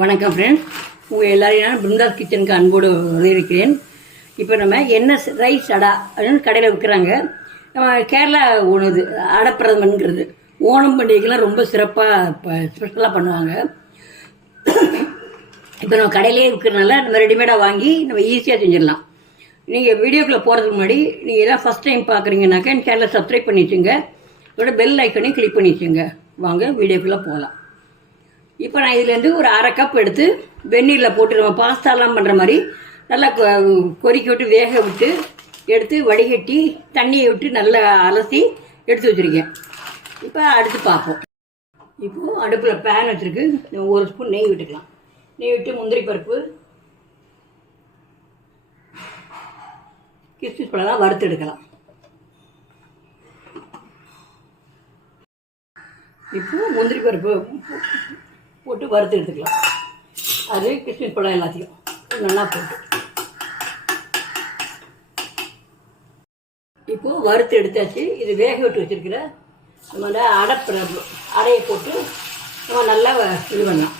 வணக்கம் ஃப்ரெண்ட்ஸ், உங்கள் எல்லாரையும் நான் பிருந்தாஸ் கிச்சனுக்கு அன்போடு வரவேற்கிறேன். இப்போ நம்ம என்ன ரைஸ் அடா அப்படின்னு கடையில் விற்கிறாங்க. நம்ம கேரளா உணவு அடப்பிரதமன்கிறது ஓணம் பண்டிகைக்கெல்லாம் ரொம்ப சிறப்பாக இப்போ ஸ்பெஷலாக பண்ணுவாங்க. இப்போ நம்ம கடையிலே விற்கிறனால நம்ம ரெடிமேடாக வாங்கி நம்ம ஈஸியாக செஞ்சிடலாம். நீங்கள் வீடியோக்குள்ளே போகிறதுக்கு முன்னாடி நீங்கள் எல்லாம் ஃபஸ்ட் டைம் பார்க்குறீங்கன்னாக்கா என் சேனலை சப்ஸ்கிரைப் பண்ணி வச்சுங்க. இதோட பெல் ஐக்கனையும் கிளிக் பண்ணி வச்சுங்க. வாங்க வீடியோக்குள்ளே போகலாம். இப்போ நான் இதுலேருந்து ஒரு அரை கப் எடுத்து வெந்நீரில் போட்டு நம்ம பாஸ்தாலாம் பண்ணுற மாதிரி நல்லா கொதிக்க விட்டு வேக விட்டு எடுத்து வடிகட்டி தண்ணியை விட்டு நல்லா அலசி எடுத்து வச்சுருக்கேன். இப்போ அடுத்து பார்ப்போம். இப்போது அடுப்பில் பேன் வச்சுருக்கு. ஒரு ஸ்பூன் நெய் விட்டுக்கலாம். நெய் விட்டு முந்திரி பருப்பு, கிஸ்மிஸ் பழம்லாம் வறுத்து எடுக்கலாம். இப்போது முந்திரி பருப்பு போட்டு வறுத்து எடுத்துக்கலாம். அது கிஸ்மிஸ் பழம் எல்லாத்தையும் நல்லா போட்டு இப்போது வறுத்து எடுத்தாச்சு. இது வேக விட்டு வச்சுருக்கிற நம்ம அடையை போட்டு நம்ம நல்லா இது பண்ணலாம்.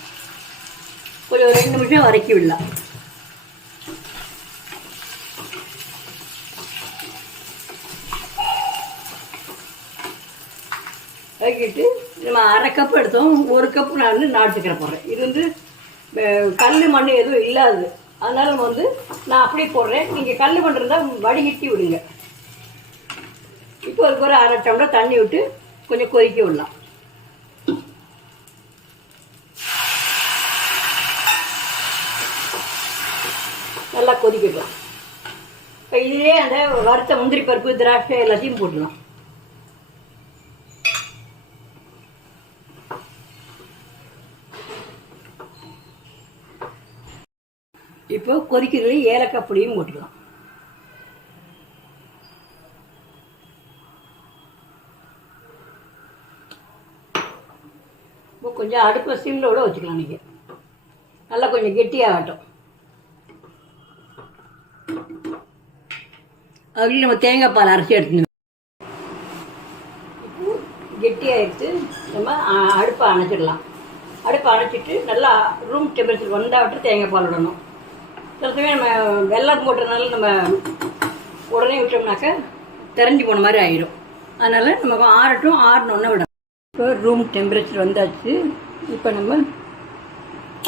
கொஞ்சம் 2 நிமிஷம் வதக்கி விடலாம். வதக்கிட்டு நம்ம அரை கப் எடுத்தோம். 1 கப்பு நான் நாட்டு சக்கரை போடுறேன். இது வந்து கல் மண் எதுவும் இல்லாது, அதனால நம்ம நான் அப்படியே போடுறேன். நீங்கள் கல் மண் இருந்தால் வடிகட்டி விடுங்க. இப்போ அதுக்கு ஒரு அரை டம்ளர் தண்ணி விட்டு கொஞ்சம் கொதிக்க விடலாம். நல்லா கொதிக்கலாம். இப்போ இதுலேயே அந்த வறுத்த முந்திரி பருப்பு, திராட்சை எல்லாத்தையும் போட்டுடலாம். இப்போ கொதிக்கிறது ஏலக்காய் பொடியும் போட்டுக்கலாம். இப்போ கொஞ்சம் அடுப்பில் சிம்மில் கூட வச்சுக்கலாம். நீங்கள் நல்லா கொஞ்சம் கெட்டியாகட்டும். அதுலேயும் நம்ம தேங்காய் பால் அரைச்சி எடுத்துக்கணும். இப்போ கெட்டியாக எடுத்து நம்ம அடுப்பை அணைச்சிடலாம். அடுப்பை அணைச்சிட்டு நல்லா ரூம் டெம்பரேச்சர் வந்தாவிட்டு தேங்காய் பால் விடணும். சில சமயம் நம்ம வெள்ளம் போட்டதுனால நம்ம உடனே விட்டோம்னாக்கா தெரிஞ்சு போன மாதிரி ஆயிடும். அதனால் நம்ம ஆறணுன்னு விடணும். இப்போ ரூம் டெம்பரேச்சர் வந்தாச்சு. இப்போ நம்ம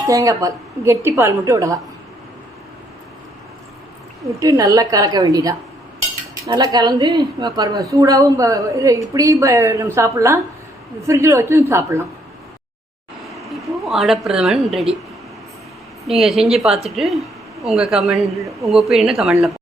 தேங்காய் பால், கெட்டி பால் மட்டும் விடலாம். விட்டு நல்லா கலக்க வேண்டியதான். நல்லா கலந்து நம்ம சூடாகவும் இப்படி நம்ம சாப்பிட்லாம், ஃப்ரிட்ஜில் வச்சும் சாப்பிட்லாம். இப்போது அடப்பிரதமன் ரெடி. நீங்கள் செஞ்சு பார்த்துட்டு உங்கள் ஒப்பீனியனை கமெண்டில்